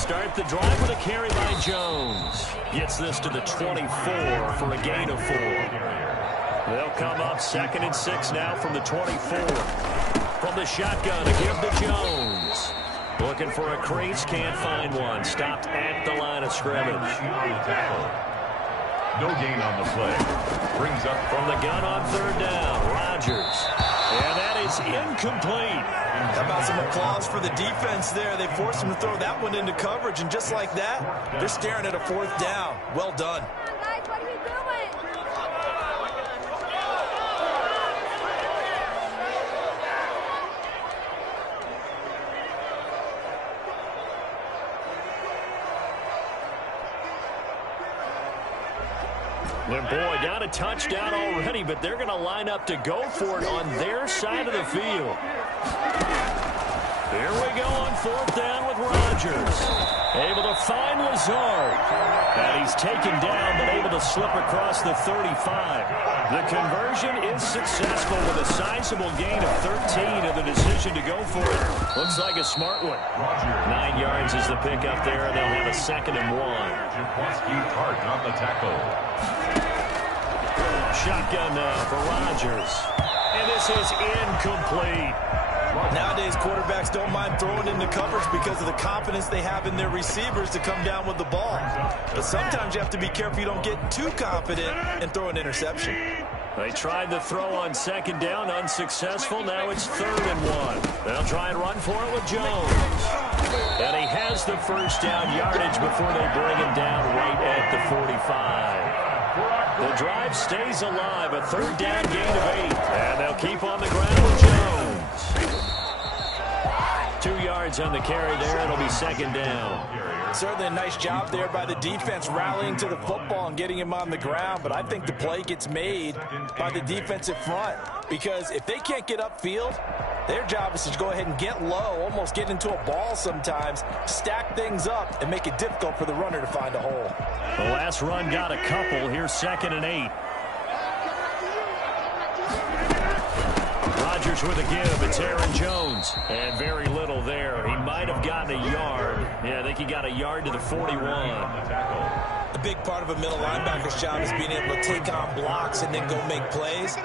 start the drive with a carry by Jones. Gets this to the 24 for a gain of 4. They'll come up 2nd and 6 now from the 24. From the shotgun to give to Jones. Looking for a crease, can't find one. Stopped at the line of scrimmage. No gain on the play. Brings up from the gun on 3rd down. Rodgers. And that is incomplete. How about some applause for the defense there? They forced him to throw that one into coverage, and just like that, they're staring at a 4th down. Well done. Guys, what are you doing? And boy, got a touchdown already, but they're going to line up to go for it on their side of the field. Here we go on 4th down with Rodgers. Able to find Lazard. And he's taken down, but able to slip across the 35. The conversion is successful with a sizable gain of 13, and the decision to go for it looks like a smart one. 9 yards is the pickup there, and they'll have a 2nd and 1. Hart on the tackle. Shotgun now for Rodgers. And this is incomplete. Nowadays, quarterbacks don't mind throwing into coverage because of the confidence they have in their receivers to come down with the ball. But sometimes you have to be careful you don't get too confident and throw an interception. They tried the throw on 2nd down, unsuccessful. Now it's 3rd and 1. They'll try and run for it with Jones. And he has the 1st down yardage before they bring him down right at the 45. The drive stays alive, a 3rd down gain of 8. And they'll keep on the ground with Jones. 2 yards on the carry there. It'll be 2nd down. Certainly a nice job there by the defense rallying to the football and getting him on the ground. But I think the play gets made by the defensive front. Because if they can't get upfield, their job is to go ahead and get low, almost get into a ball sometimes, stack things up, and make it difficult for the runner to find a hole. The last run got a couple. Here's 2nd and 8. Rodgers with a give. It's Aaron Jones. And very little there. He might have gotten a yard. Yeah, I think he got a yard to the 41. A big part of a middle linebacker's job is being able to take on blocks and then go make plays.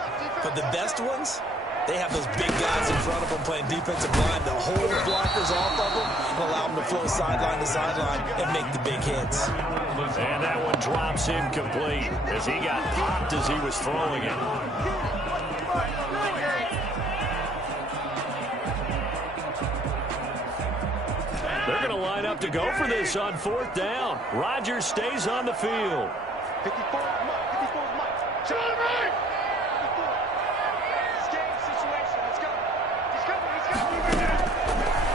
But the best ones, they have those big guys in front of them playing defensive line to hold the blockers off of them and allow them to flow sideline to sideline and make the big hits. And that one drops incomplete as he got popped as he was throwing it. They're going to line up to go for this on 4th down. Rodgers stays on the field. 54 Mike. Johnny!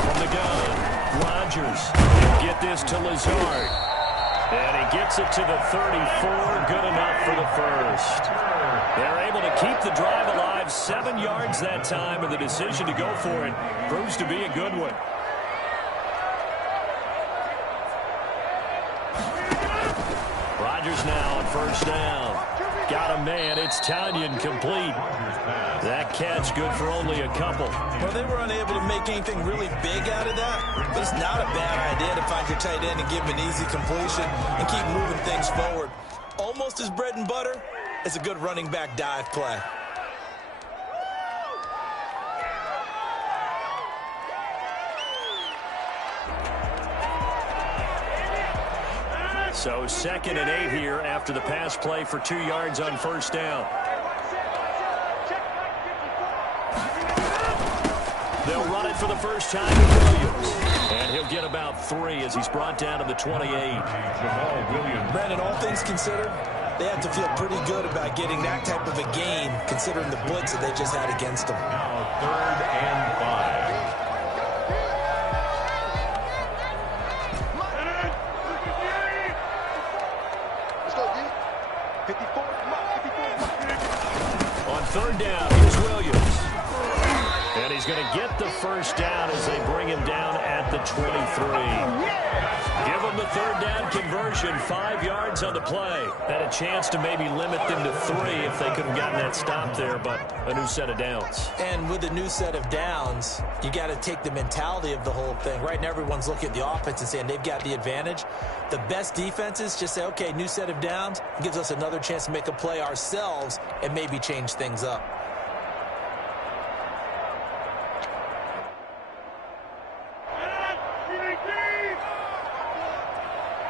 From the gun, Rodgers. Get this to Lazard. And he gets it to the 34. Good enough for the 1st. They're able to keep the drive alive. 7 yards that time, and the decision to go for it proves to be a good one. Rodgers now on 1st down. Got a man. It's Tanyan complete. That catch good for only a couple. Well, they were unable to make anything really big out of that, but it's not a bad idea to find your tight end and give him an easy completion and keep moving things forward. Almost as bread and butter as a good running back dive play. So 2nd and 8 here after the pass play for 2 yards on 1st down. They'll run it for the first time with Williams. And he'll get about 3 as he's brought down to the 28. Brandon, all things considered, they have to feel pretty good about getting that type of a gain considering the blitz that they just had against them. Now 3rd and 5. On 3rd down, here's Williams. And he's going to get the 1st down as they bring him down at at the 23. Give them the third down conversion, 5 yards on the play. Had a chance to maybe limit them to 3 if they could have gotten that stop there, but a new set of downs. And with a new set of downs, you got to take the mentality of the whole thing. Right now, everyone's looking at the offense and saying they've got the advantage. The best defenses just say, okay, new set of downs. It gives us another chance to make a play ourselves and maybe change things up.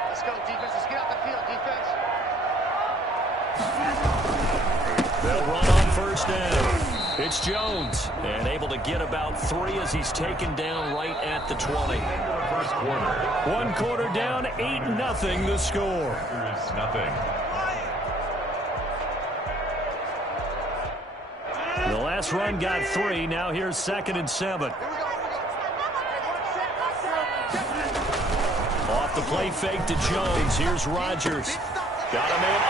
Let's go, defense. Let's get out the field, defense. They'll run on first down. It's Jones, and able to get about 3 as he's taken down right at the 20. First quarter. 1 quarter down, 8-0 the score. Here's nothing. The last run got 3. Now here's 2nd and 7. Off the play fake to Jones. Here's Rodgers. Got him in.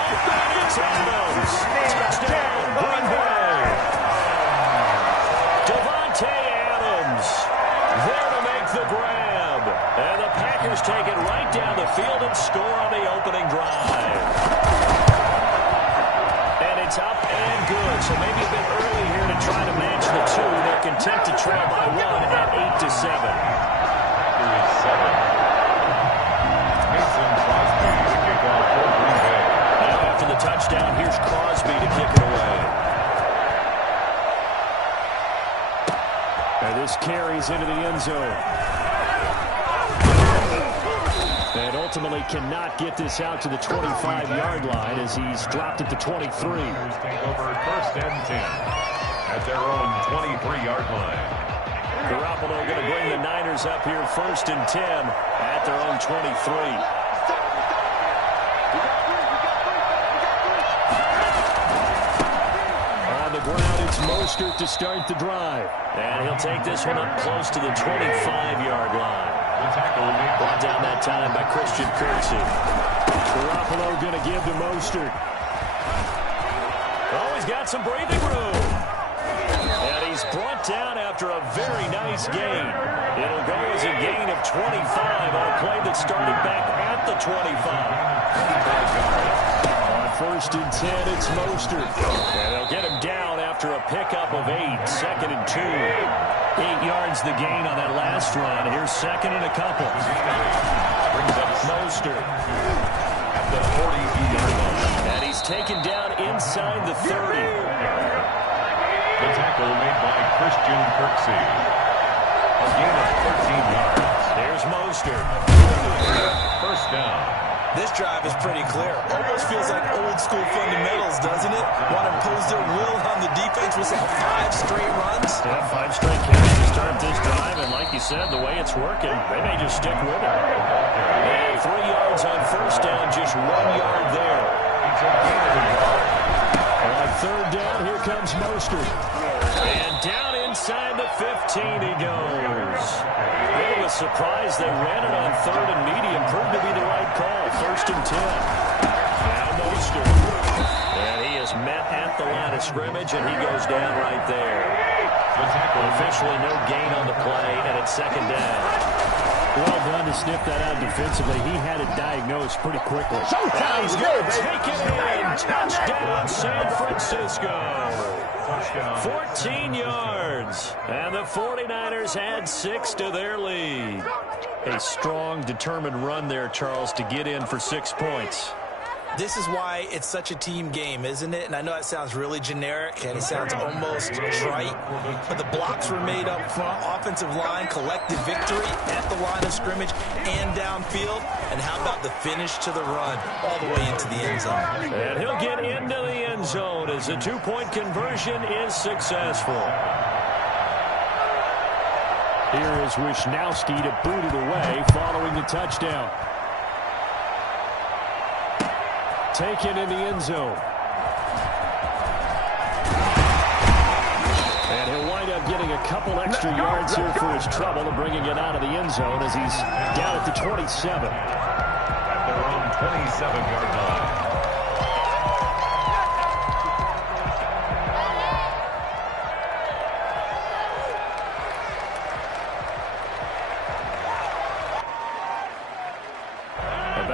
It's Adams. Touchdown, Green Bay. Devontae Adams there to make the grab. And the Packers take it right down the field and score on the opening drive. And it's up and good. So maybe a bit early here to try to match the 2. They're content to trail by 1 at 8-7. Here is 7. After the touchdown, here's Crosby to kick it away. And this carries into the end zone. And ultimately cannot get this out to the 25-yard line as he's dropped at the 23. Take over first and 10 at their own 23-yard line. Garoppolo going to bring the Niners up here first and 10 at their own 23. Ground, it's Mostert to start the drive. And he'll take this one up close to the 25-yard line. Brought down that time by Christian Kirksey. Garoppolo going to give to Mostert. Oh, he's got some breathing room. And he's brought down after a very nice gain. It'll go as a gain of 25 on a play that started back at the 25. First and 10, it's Mostert. And they'll get him down after a pickup of 8. 2nd and 2. 8 yards the gain on that last run. Here's 2nd and a couple. Mostert At the 40-yard line. And he's taken down inside the 30. The tackle made by Christian Kirksey. A gain of 13 yards. There's Mostert. First down. This drive is pretty clear. Almost feels like old-school fundamentals, doesn't it? Want to impose their will on the defense with 5 straight runs? Yeah, 5 straight carries to start this drive, and like you said, the way it's working, they may just stick with it. And 3 yards on first down, just 1 yard there. And on third down, here comes Mostert. And down inside the 15 he goes. Bit of a surprise they ran it on 3rd and medium. Proved to be the right call. 1st and 10. Now Mostert. And he is met at the line of scrimmage, and he goes down right there. The tackle officially no gain on the play, and it's 2nd down. Well done to sniff that out defensively. He had it diagnosed pretty quickly. Showtime! He's going to take it in. Touchdown, San Francisco. 14 yards. And the 49ers add 6 to their lead. A strong, determined run there, Charles, to get in for 6 points. This is why it's such a team game, isn't it? And I know that sounds really generic and it sounds almost trite, but the blocks were made up front, offensive line, collective victory at the line of scrimmage and downfield. And how about the finish to the run all the way into the end zone? And he'll get into the end zone as the 2-point conversion is successful. Here is Wisnowski to boot it away following the touchdown. Taken in the end zone. And he'll wind up getting a couple extra yards here for his trouble and bringing it out of the end zone as he's down at the 27. At their own 27-yard line.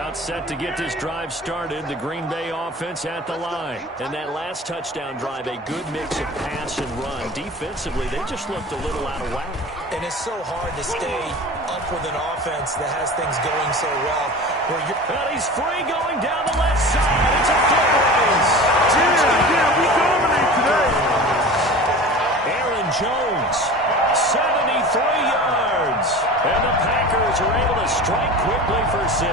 About set to get this drive started, the Green Bay offense at the line. And that last touchdown drive, a good mix of pass and run. Defensively, they just looked a little out of whack. And it's so hard to stay up with an offense that has things going so well. And he's free going down the left side. It's a foot race. Yeah, we dominate today. Aaron Jones, 73 yards. And the Packers are able to strike quickly for 6.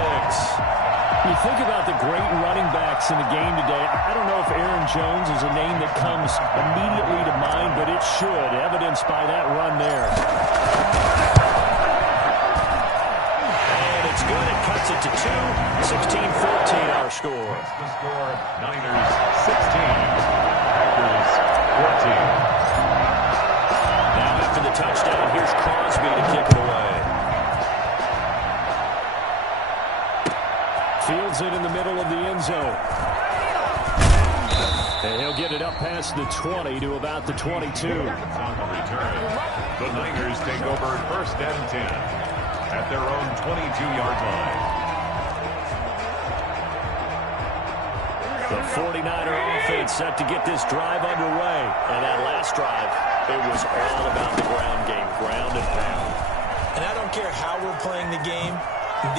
You think about the great running backs in the game today. I don't know if Aaron Jones is a name that comes immediately to mind, but it should, evidenced by that run there. And it's good. It cuts it to 2. 16-14 our score. The score, Niners 16, Packers 14. Now after the touchdown, here's Crosby to kick it away. Fields it in the middle of the end zone. And he'll get it up past the 20 to about the 22. On the return, the Niners take over 1st and 10 at their own 22-yard line. The 49er offense set to get this drive underway. And that last drive, it was all about the ground game, ground and pound. And I don't care how we're playing the game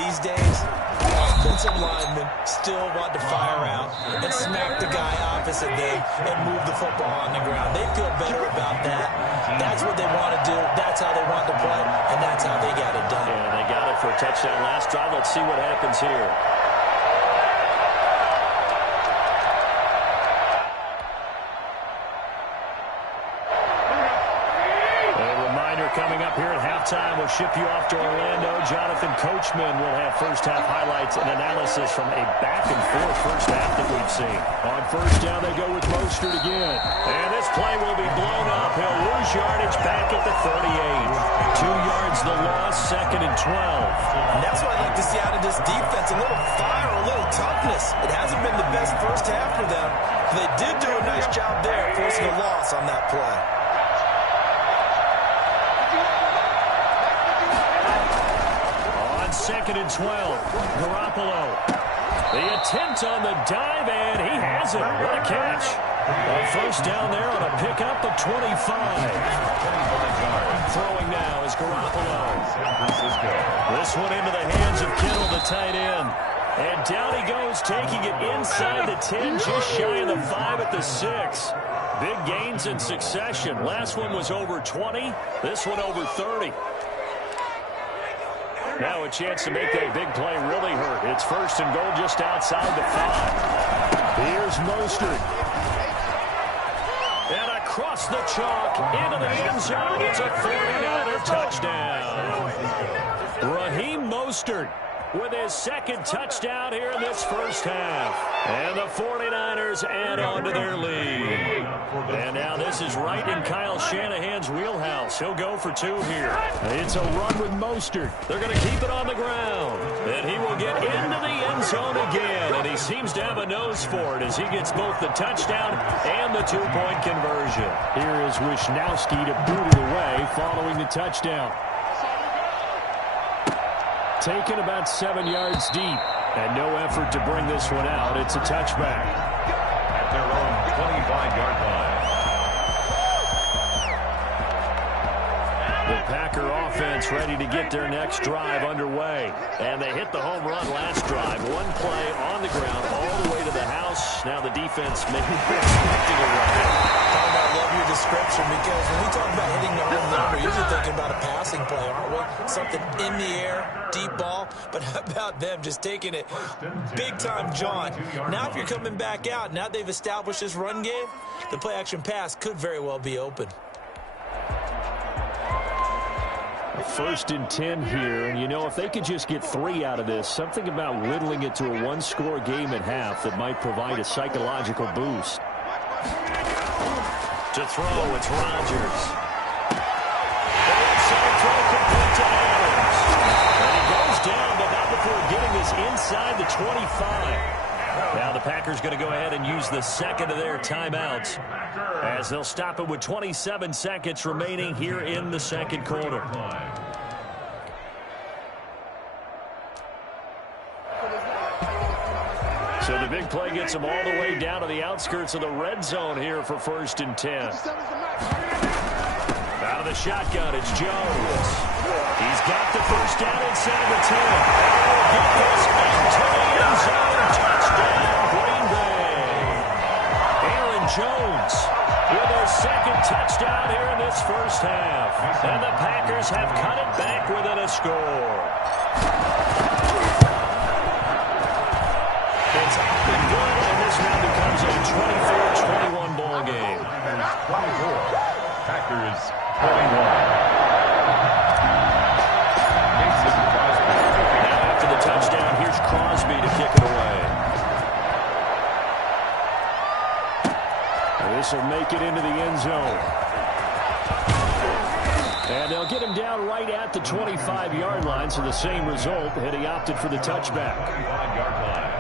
these days, offensive linemen still want to fire out and smack the guy opposite them and move the football on the ground. They feel better about that. That's what they want to do. That's how they want to play, and that's how they got it done. And they got it for a touchdown last drive. Let's see what happens here. Coming up here at halftime, we'll ship you off to Orlando. Jonathan Coachman will have first-half highlights and analysis from a back-and-forth first half that we've seen. On first down, they go with Mostert again. And this play will be blown up. He'll lose yardage back at the 38. 2 yards the loss, 2nd and 12. And that's what I like to see out of this defense, a little fire, a little toughness. It hasn't been the best first half for them. But they did do a nice job there, forcing a loss on that play. Second and 12. Garoppolo. The attempt on the dive, and he has it. What a catch. A first down there on a pickup of 25. Throwing now is Garoppolo. This one into the hands of Kittle, the tight end. And down he goes, taking it inside the 10, just shy of the 5 at the 6. Big gains in succession. Last one was over 20. This one over 30. Now a chance to make that big play really hurt. It's 1st and goal just outside the 5. Here's Mostert. And across the chalk into the end zone. It's a 49er touchdown. Raheem Mostert with his 2nd touchdown here in this first half. And the 49ers add on to their lead. And now this is right in Kyle Shanahan's wheelhouse. He'll go for 2 here. It's a run with Mostert. They're going to keep it on the ground. And he will get into the end zone again. And he seems to have a nose for it as he gets both the touchdown and the 2-point conversion. Here is Wisnowski to boot it away following the touchdown. Taken about 7 yards deep. And no effort to bring this one out. It's a touchback. At their own 25-yard line. The Packer offense ready to get their next drive underway. And they hit the home run last drive. One play on the ground all the way to the house. Now the defense may be expecting a run. I love your description, because when we talk about hitting the home run, we're usually thinking about a passing play, aren't we? Something in the air, deep ball. But how about them just taking it big-time jaunt? Now if you're coming back out, now they've established this run game, the play-action pass could very well be open. 1st and 10 here, and you know, if they could just get 3 out of this, something about whittling it to a 1-score game at half that might provide a psychological boost. To throw, it's Rodgers. The inside throw complete to Adams. And he goes down, but not before getting this inside the 25. Now the Packers going to go ahead and use the 2nd of their timeouts, as they'll stop it with 27 seconds remaining here in the 2nd quarter. So the big play gets him all the way down to the outskirts of the red zone here for 1st and 10. Out of the shotgun, it's Jones. He's got the first down inside of the 10. And he'll get this into the end zone. Touchdown, Green Bay. Aaron Jones with their second touchdown here in this first half. And the Packers have cut it back within a score. It's up and good, and this now becomes a 24-21 ball game. 24. Packers 21. Now after the touchdown, here's Crosby to kick it away. This will make it into the end zone. And they'll get him down right at the 25-yard line, so the same result had he opted for the touchback. 25-yard line.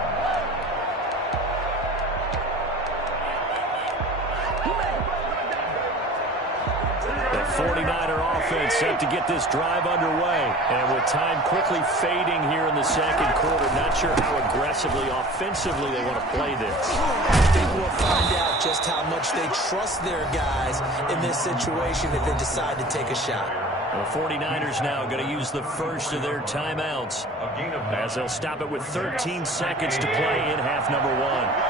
The 49er offense set to get this drive underway. And with time quickly fading here in the second quarter, not sure how aggressively, offensively they want to play this. I think we'll find out just how much they trust their guys in this situation if they decide to take a shot. The 49ers now going to use the first of their timeouts as they'll stop it with 13 seconds to play in half number 1.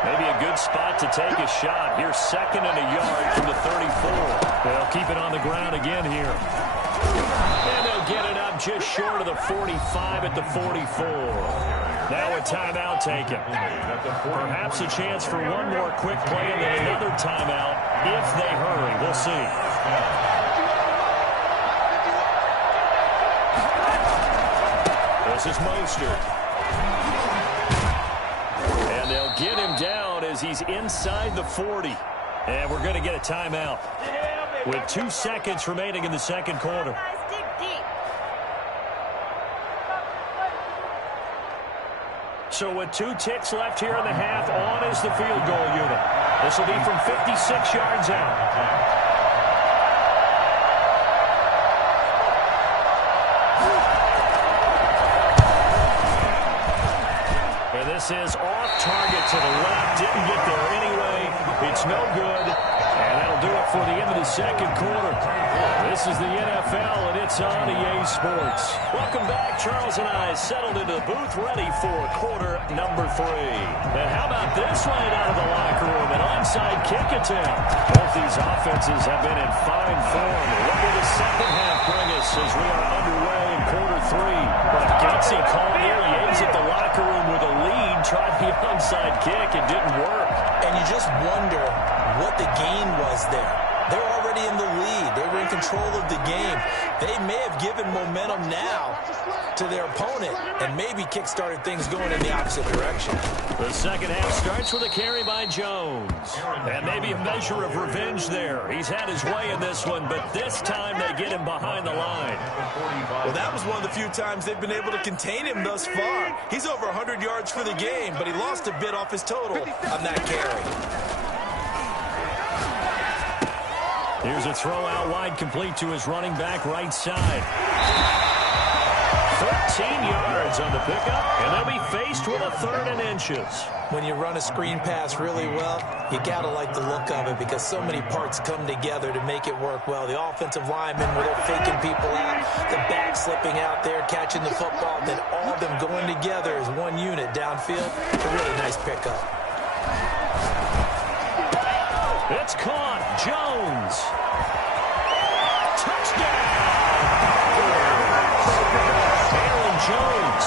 Maybe a good spot to take a shot. Here's 2nd and a yard from the 34. They'll keep it on the ground again here. And they'll get it up just short of the 45 at the 44. Now a timeout taken. Perhaps a chance for one more quick play and then another timeout if they hurry. We'll see. This is Mostert. And they'll get him down as he's inside the 40. And we're going to get a timeout with 2 seconds remaining in the second quarter. So with 2 ticks left here in the half, on is the field goal unit. This will be from 56 yards out. And this is off target to the left. Didn't get there anyway. It's no good. And that'll do it for the end of the second quarter. This is the NFL, and it's on EA Sports. Welcome back. Charles and I settled into the booth, ready for quarter number 3. And how about this right out of the locker room? An onside kick attempt. Both these offenses have been in fine form. What will the second half bring us as we are underway in quarter 3? But a gutsy call here. He exit the locker room with a lead. Tried the onside kick. It didn't work. And you just wonder what the gain was there. They're already in the lead. They were in control of the game. They may have given momentum now to their opponent and maybe kick-started things going in the opposite direction. The second half starts with a carry by Jones. And maybe a measure of revenge there. He's had his way in this one, but this time they get him behind the line. Well, that was one of the few times they've been able to contain him thus far. He's over 100 yards for the game, but he lost a bit off his total on that carry. Here's a throw out wide, complete to his running back right side. 13 yards on the pickup, and they'll be faced with a 3rd and inches. When you run a screen pass really well, you got to like the look of it because so many parts come together to make it work well. The offensive linemen, where they're faking people out, the back slipping out there, catching the football, then all of them going together as one unit downfield. A really nice pickup. It's caught. Jones. Touchdown. Aaron Jones.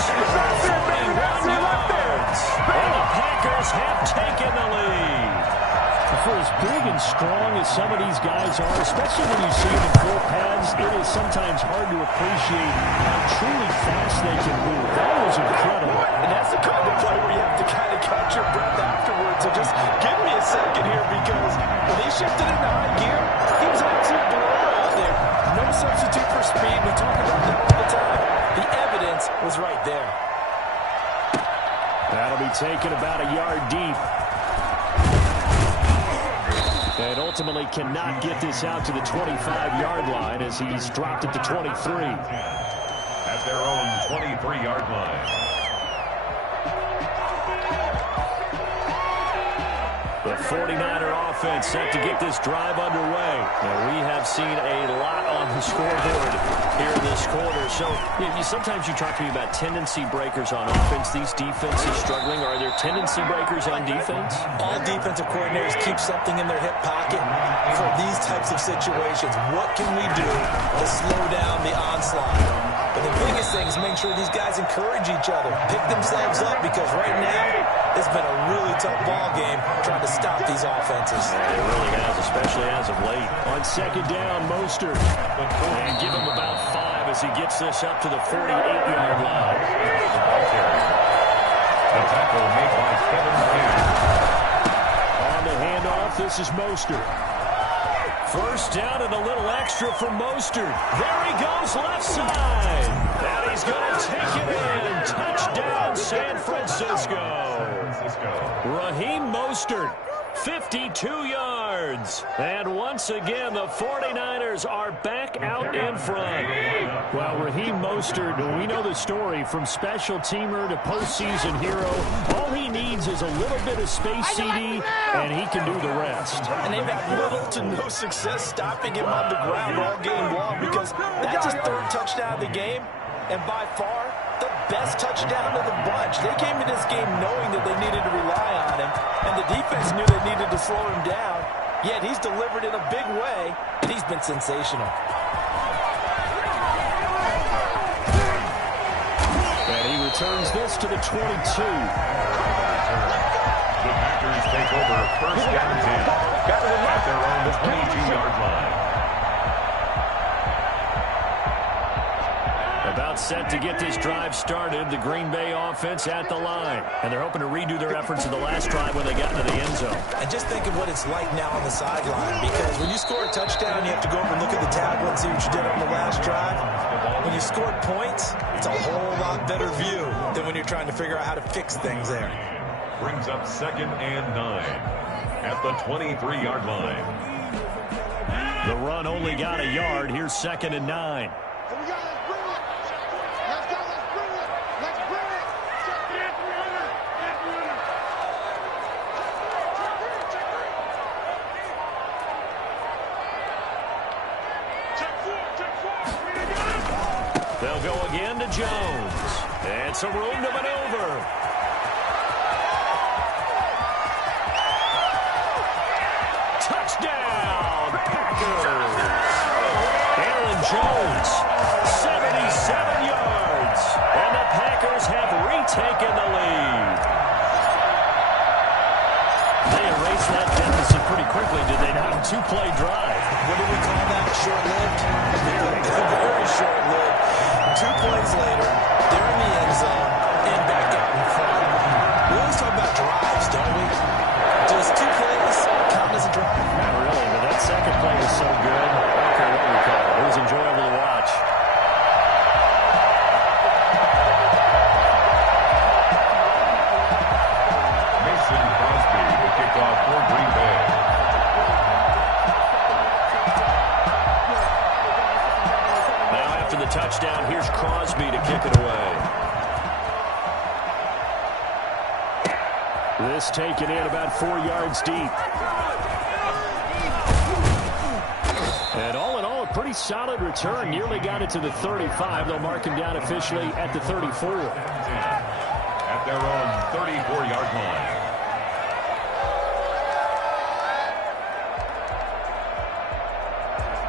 41 yards. And the Packers have taken the lead. For as big and strong as some of these guys are, especially when you see them in full pads, it is sometimes hard to appreciate how truly fast they can move. That was incredible. And that's the kind of play where you have to kind of catch your breath afterwards. So just give me a second here because when he shifted into high gear, he was absolutely blown out there. No substitute for speed. We talk about that all the time. The evidence was right there. That'll be taken about a yard deep. And ultimately cannot get this out to the 25-yard line as he's dropped it to 23. At their own 23-yard line. 49er offense set to get this drive underway. Now, we have seen a lot on the scoreboard here in this quarter. So sometimes you talk to me about tendency breakers on offense. These defenses struggling. Are there tendency breakers on defense? All defensive coordinators keep something in their hip pocket for these types of situations. What can we do to slow down the onslaught? But the biggest thing is make sure these guys encourage each other, pick themselves up, because right now it's been a really tough ball game trying to stop these offenses. Yeah, it really has, especially as of late. On second down, Mostert. And give him about 5 as he gets this up to the 48-yard line. The tackle made by Kevin King. On the handoff, this is Mostert. First down and a little extra for Mostert. There he goes, left side. And he's going to take it in. Touchdown, San Francisco. Raheem Mostert, 52 yards. And once again, the 49ers are back out in front. Well, Raheem Mostert, we know the story, from special teamer to postseason hero. All he needs is a little bit of space, CD, and he can do the rest. And they've had little to no success stopping him on the ground all game long, because that's his 3rd touchdown of the game, and by far the best touchdown of the bunch. They came to this game knowing that they needed to rely on him, and the defense knew they needed to slow him down, yet he's delivered in a big way, and he's been sensational. And he returns this to the 22. The Packers take over first down 10 at their own 22-yard line. About set to get this drive started, the Green Bay offense at the line. And they're hoping to redo their efforts in the last drive when they got into the end zone. And just think of what it's like now on the sideline, because when you score a touchdown, you have to go over and look at the tablet and see what you did on the last drive. When you scored points, it's a whole lot better view than when you're trying to figure out how to fix things there. Brings up 2nd and 9 at the 23-yard line. The run only got a yard. Here's 2nd and 9. They'll go again to Jones. And some room to maneuver. Touchdown, Packers. Aaron Jones, 77 yards. And the Packers have retaken the lead. They erased that deficit pretty quickly, did they not? 2-play drive. What do we call that? Short-lived? Very short-lived. 2 plays later, they're in the end zone and back out in front. We always talk about drives, don't we? Does 2 plays count as a drive? Not really, but that second play was so good. I don't care what we call it. It was enjoyable to watch. Mason Crosby to kick off for Green Bay. After the touchdown, here's Crosby to kick it away. This taken in about 4 yards deep. And all in all, a pretty solid return. Nearly got it to the 35. They'll mark him down officially at the 34. At their own 34-yard line.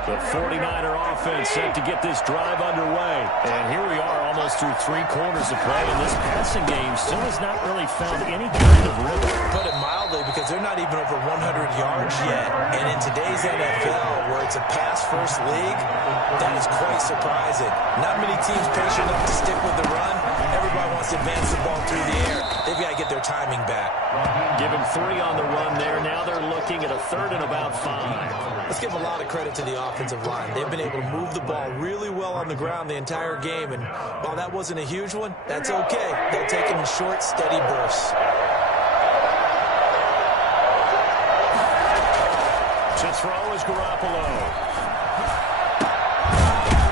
The 49er offense set to get this drive underway. And here we are almost through 3 quarters of play, and this passing game still has not really found any kind of rhythm. Put it mildly, because they're not even over 100 yards yet. And in today's NFL, where it's a pass-first league, that is quite surprising. Not many teams patient enough to stick with the run. Everybody wants to advance the ball through the air. They've got to get their timing back. Give him 3 on the run there. Now they're looking at a 3rd and about 5. Let's give a lot of credit to the offensive line. They've been able to move the ball really well on the ground the entire game. And while that wasn't a huge one, that's okay. They'll take them in short, steady bursts. To throw is Garoppolo.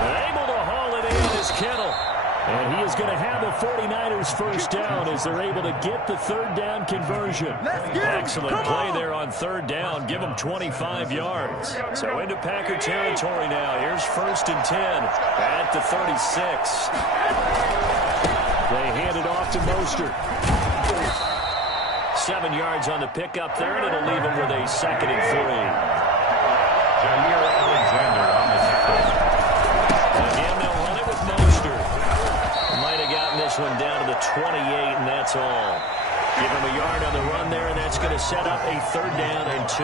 Able to haul it in is Kittle. And he is going to have a 49ers first down as they're able to get the third down conversion. Excellent play there on third down. Give them 25 yards. So into Packer territory now. Here's 1st and 10 at the 36. They hand it off to Mostert. 7 yards on the pickup there, and it'll leave him with a 2nd and 3. Jair Alexander on the tackle. Again, they'll run it with Mostert. Might have gotten this one down to the 28, and that's all. Give him a yard on the run there, and that's going to set up a 3rd down and 2.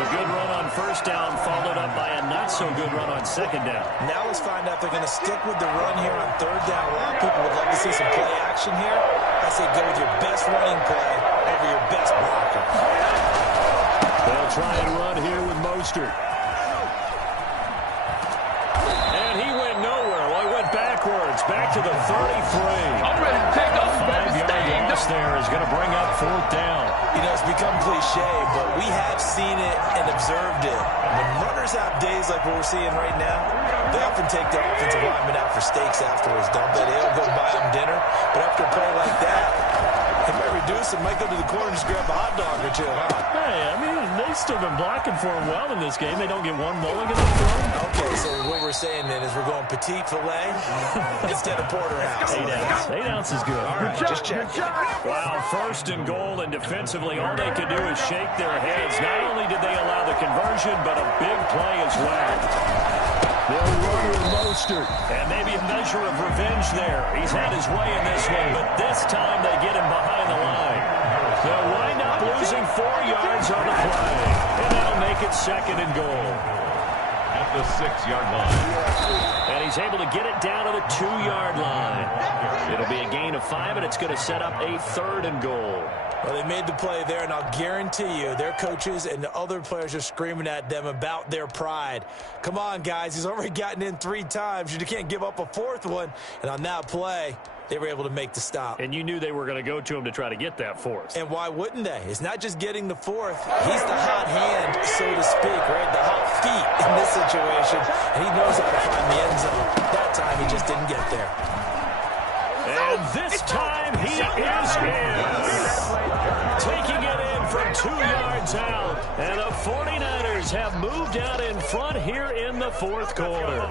The good run on 1st down followed up by a not-so-good run on 2nd down. Now let's find out if they're going to stick with the run here on 3rd down. A lot of people would love to see some play action here. I say go with your best running play over your best blocker. They'll try and run here with Mostert. And he went nowhere. Well, he went backwards. Back to the 33. I'm ready to take off. 5-yard loss there is going to bring up 4th down. You know, it's become cliche, but we have seen it and observed it. When runners have days like what we're seeing right now, they often take their offensive linemen out for steaks afterwards, don't they? They'll go buy them dinner. But after a play like that, they might reduce it, might go to the corner and just grab a hot dog or two, huh? Hey, I mean, they've still been blocking for him well in this game. They don't get one mulligan up for him. Okay, so what we're saying then is we're going petite filet instead of porterhouse. 8 ounce. 8 ounce is good. All right, just check. Wow, 1st and goal, and defensively, all they could do is shake their heads. Not only did they allow the conversion, but a big play as well. They'll run with Mostert, and maybe a measure of revenge there. He's had his way in this one, but this time they get him behind the line. They'll wind up losing 4 yards on the play, and that'll make it 2nd and goal. At the 6-yard line. And he's able to get it down to the 2-yard line. It'll be a gain of 5, and it's going to set up a 3rd and goal. Well, they made the play there, and I'll guarantee you their coaches and the other players are screaming at them about their pride. Come on, guys. He's already gotten in 3 times. You can't give up a 4th one. And on that play, they were able to make the stop. And you knew they were going to go to him to try to get that 4th. And why wouldn't they? It's not just getting the 4th. He's the hot hand, so to speak, right? The hot feet in this situation. And he knows how to find the end zone. That time, he just didn't get there. And this time, he is in. Taking it in from 2 yards out. And the 49ers have moved out in front here in the 4th quarter.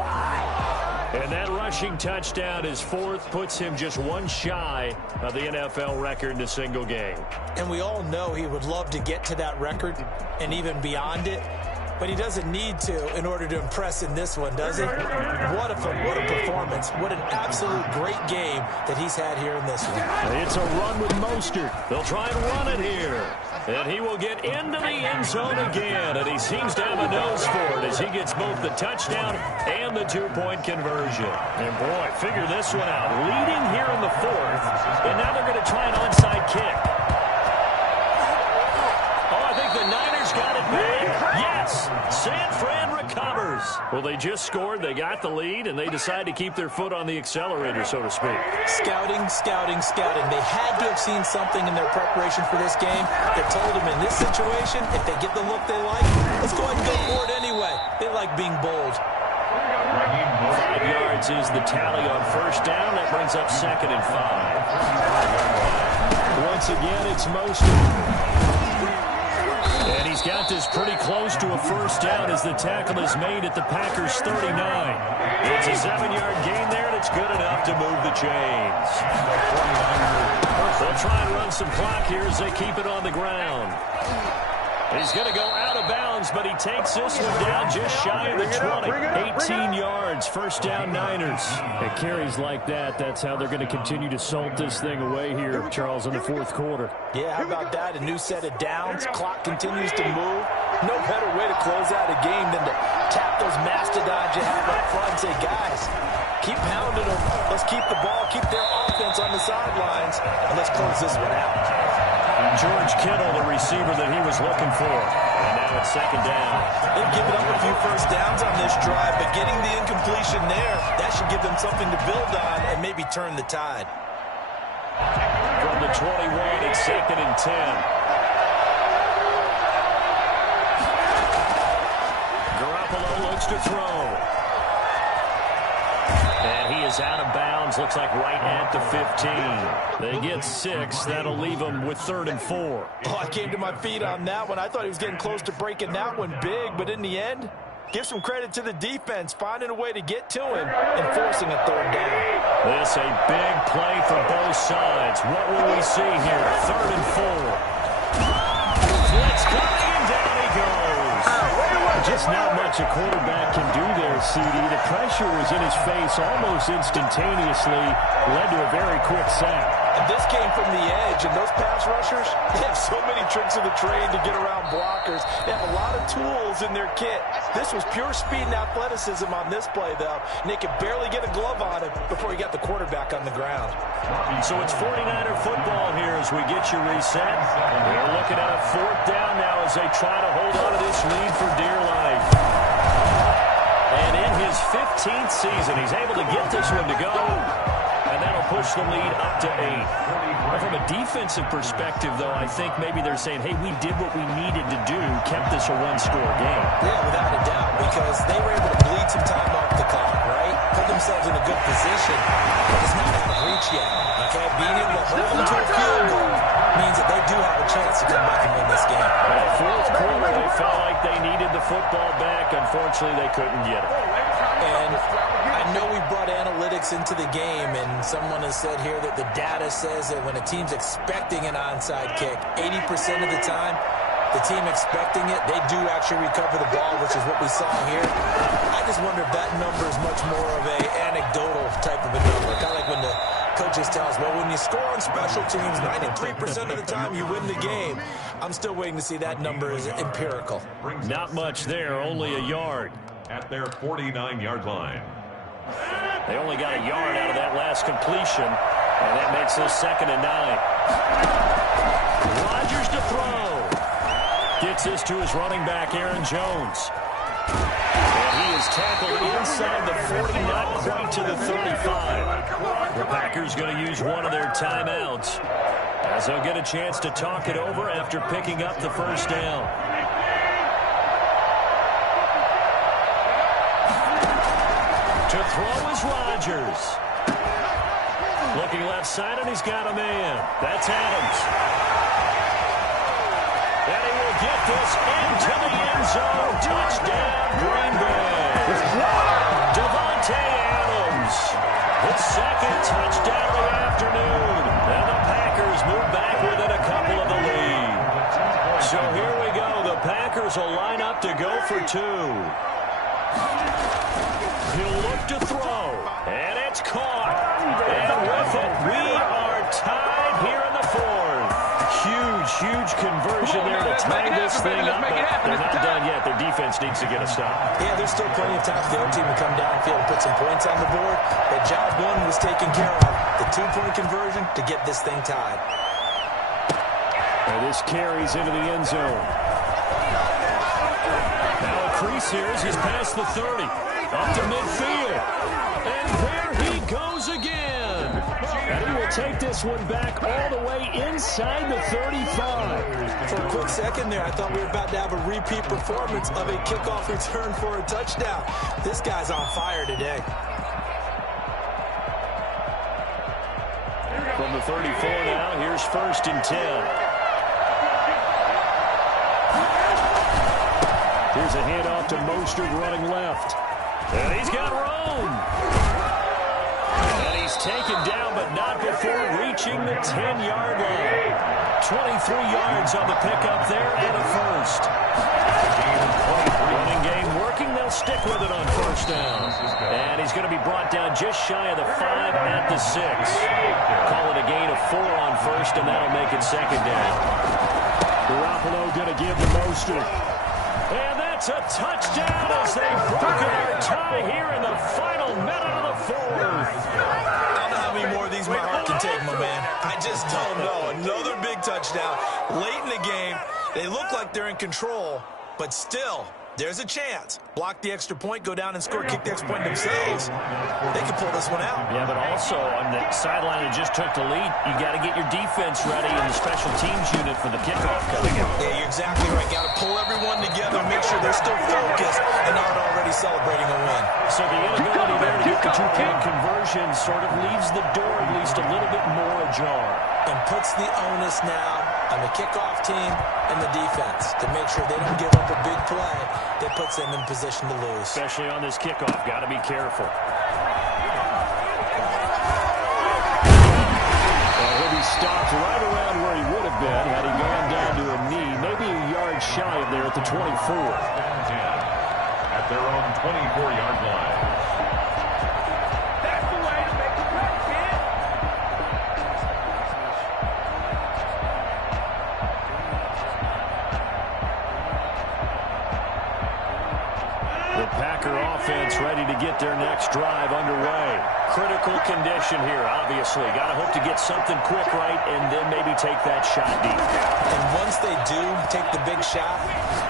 And that rushing touchdown, his 4th, puts him just 1 shy of the NFL record in a single game. And we all know he would love to get to that record and even beyond it. But he doesn't need to in order to impress in this one, does he? What a performance. What an absolute great game that he's had here in this one. It's a run with Mostert. They'll try and run it here. And he will get into the end zone again. And he seems to have a nose for it as he gets both the touchdown and the 2-point conversion. And boy, figure this one out. Leading here in the 4th. And now they're going to try an onside kick. Oh, I think the Niners got it back. Yes, San Fran recovers. Well, they just scored, they got the lead, and they decide to keep their foot on the accelerator, so to speak. Scouting, scouting, scouting. They had to have seen something in their preparation for this game that told them in this situation, if they get the look they like, let's go ahead and go for it anyway. They like being bold. 5 yards is the tally on 1st down. That brings up 2nd and 5. Once again, it's Mostert. And he's got this pretty close to a 1st down as the tackle is made at the Packers' 39. It's a 7-yard gain there, and it's good enough to move the chains. They'll try and run some clock here as they keep it on the ground. He's going to go out of bounds, but he takes this one down just shy of the 20. 18 yards, 1st down Niners. At carries like that, that's how they're going to continue to salt this thing away here, Charles, in the 4th quarter. Yeah, how about that? A new set of downs. Clock continues to move. No better way to close out a game than to tap those mastodons you have up front and say, guys, keep pounding them. Let's keep the ball, keep their offense on the sidelines, and let's close this one out. George Kittle, the receiver that he was looking for. And now it's 2nd down. They've given up a few 1st downs on this drive, but getting the incompletion there, that should give them something to build on and maybe turn the tide. From the 21, it's 2nd and 10. Garoppolo looks to throw. And he is is out of bounds. Looks like right at the 15. They get 6. That'll leave them with 3rd and 4. Oh, I came to my feet on that one. I thought he was getting close to breaking that one big, but in the end, give some credit to the defense, finding a way to get to him and forcing a 3rd down. This a big play for both sides. What will we see here? 3rd and 4. Blitz coming, and down he goes. Just not much a quarterback can do there, CD. The pressure was in his face almost instantaneously. Led to a very quick sack. And this came from the edge, and those pass rushers, they have so many tricks of the trade to get around blockers. They have a lot of tools in their kit. This was pure speed and athleticism on this play, though. And they could barely get a glove on it before he got the quarterback on the ground. So it's 49er football here as we get you reset. We're looking at a 4th down now as they try to hold on to this lead for dear life. And in his 15th season, he's able to get this one to go. And that'll push the lead up to 8. Well, from a defensive perspective, though, I think maybe they're saying, hey, we did what we needed to do, kept this a 1-score game. Yeah, without a doubt, because they were able to bleed some time off the clock, right? Put themselves in a good position, but it's not out of reach yet, okay? Being able to hold them to a field goal means that they do have a chance to come back and win this game. Well, 4th quarter, they felt like they needed the football back. Unfortunately, they couldn't get it. And I know we brought analytics into the game, and someone has said here that the data says that when a team's expecting an onside kick, 80% of the time, the team expecting it, they do actually recover the ball, which is what we saw here. I just wonder if that number is much more of a anecdotal type of a number. Kind of like when the coaches tell us, well, when you score on special teams, 93% of the time you win the game. I'm still waiting to see that number is empirical. Not much there, only a yard. At their 49-yard line. They only got a yard out of that last completion, and that makes this 2nd and 9. Rodgers to throw. Gets this to his running back, Aaron Jones. And he is tackled inside the 40, not quite to the 35. The Packers going to use one of their timeouts, as they'll get a chance to talk it over after picking up the 1st down. To throw is Rodgers. Looking left side, and he's got a man. That's Adams. And he will get this into the end zone. Touchdown, Green Bay. Devontae Adams. His 2nd touchdown of the afternoon. And the Packers move back within a couple of the lead. So here we go. The Packers will line up to go for 2. He'll look to throw, and it's caught. And with it, we are tied here in the 4th. Huge conversion there to tie this thing up, but they're not done yet. Their defense needs to get a stop. Yeah, there's still plenty of time for the other team to come downfield and put some points on the board, but job 1 was taken care of. The 2-point conversion to get this thing tied. And this carries into the end zone. Now a crease here as he's past the 30. Up to midfield. And there he goes again. And he will take this one back all the way inside the 35. For a quick second there, I thought we were about to have a repeat performance of a kickoff return for a touchdown. This guy's on fire today. From the 34 now, here's 1st and 10. Here's a handoff to Mostert running left. And he's got room. And he's taken down, but not before reaching the 10-yard line. 23 yards on the pickup there and a 1st. Running game working. They'll stick with it on 1st down. And he's going to be brought down just shy of the 5 at the 6. Call it a gain of 4 on 1st, and that'll make it 2nd down. Garoppolo going to give to Mostert. And that's a touchdown as they broke our tie here in the final minute of the 4th. I don't know how many more of these my heart can take, my man. I just don't know. Another big touchdown late in the game. They look like they're in control, but still, There's a chance. Block the extra point, go down and score, kick the extra point themselves. They can pull this one out. Yeah, but also on the sideline that just took the lead, you got to get your defense ready in the special teams unit for the kickoff coming up. Yeah, you're exactly right. Got to pull everyone together, make sure they're still focused and aren't already celebrating a win. So the inability there to get the two-point conversion sort of leaves the door at least a little bit more ajar. And puts the onus now on the kickoff team and the defense to make sure they don't give up a big play that puts them in position to lose. Especially on this kickoff. Got to be careful. Well, he'll be stopped right around where he would have been had he gone down to a knee, maybe a yard shy of there at the 24. At their own 24-yard line. That's the way to make the play, kid. The Packer offense ready to get their next drive underway. Critical condition here, obviously. Got to hope to get something quick right and then maybe take that shot deep. And once they do take the big shot,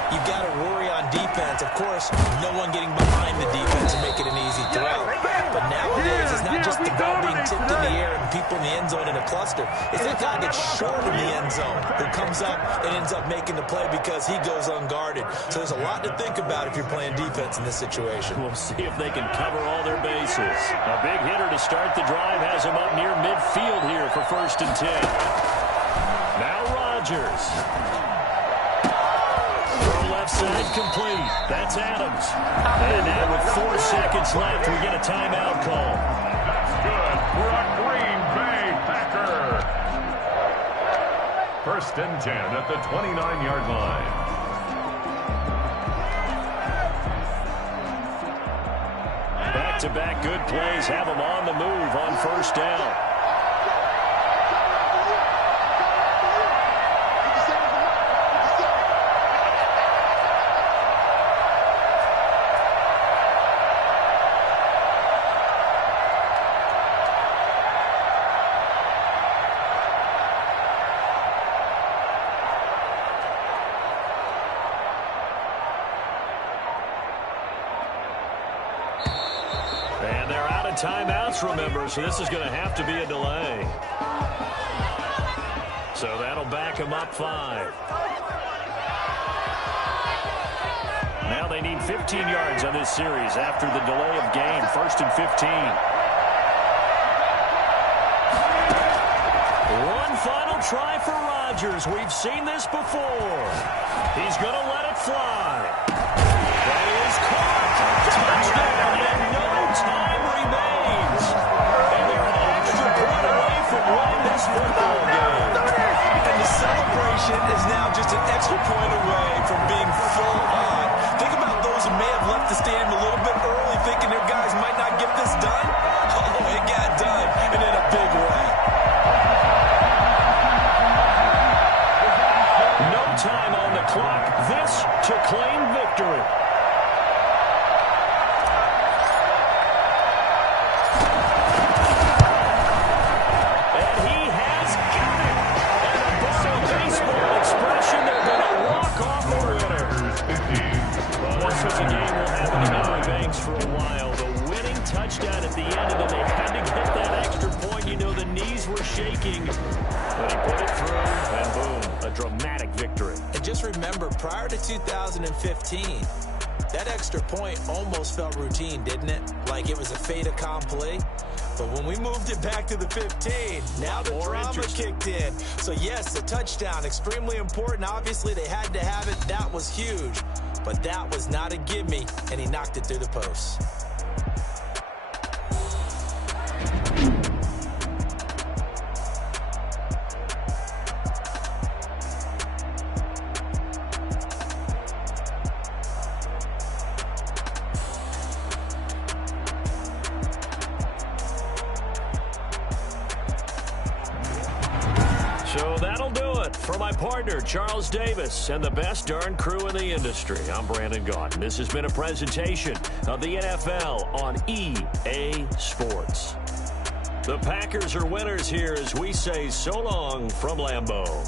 you've got to worry on defense. Of course, no one getting behind the defense and make it an easy throw. But nowadays, it's not just the ball being tipped in the air and people in the end zone in a cluster. It's that guy gets short in the end zone who comes up and ends up making the play because he goes unguarded. So there's a lot to think about if you're playing defense in this situation. We'll see if they can cover all their bases. A big hitter to start the drive has him up near midfield here for 1st and 10. Now Rodgers. Throw left side complete. That's Adams. And now with 4 seconds left, we get a timeout call. That's good for a Green Bay Packer. 1st and 10 at the 29-yard line. Back-to-back good plays have them on the move on 1st down. And they're out of timeouts, remember, so this is going to have to be a delay. So that'll back them up 5. Now they need 15 yards on this series after the delay of game. 1st and 15. One final try for Rodgers. We've seen this before. He's going to let it fly. That is caught. Touchdown, and no time remains. And they're an extra point away from winning this football game. And the celebration is now just an extra point away from being full on. Think about those who may have left the stadium a little bit early thinking their guys might not get this done. Oh, it got done, and in a big way. No time on the clock. This to claim victory. And he has got it. And a ball baseball expression, they're going to walk off the winner. Well, this was a game we'll have in the memory banks for a while. The winning touchdown at the end, and then they had to get that extra point. You know, the knees were shaking, but he put it through, and boom, a dramatic victory. And just remember, prior to 2015, that extra point almost felt routine, didn't it? Like it was a fait accompli. But when we moved it back to the 15, now the drama kicked in. So yes, the touchdown, extremely important. Obviously, they had to have it. That was huge. But that was not a gimme, and he knocked it through the post. So that'll do it for my partner, Charles Davis, and the best darn crew in the industry. I'm Brandon Gaudin. This has been a presentation of the NFL on EA Sports. The Packers are winners here as we say so long from Lambeau.